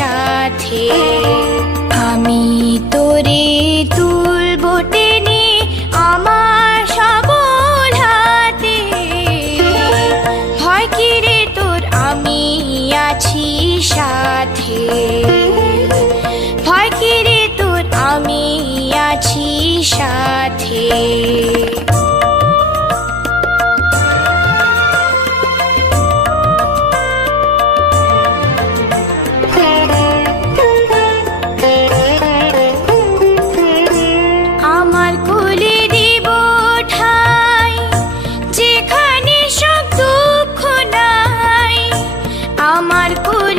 সাথে। আমি তোরে তুলবো টেনে আমার সবল হাতে, ভয় কি রে তোর আমি আছি সাথে, ভয় কি রে তোর আমি আছি সাথে।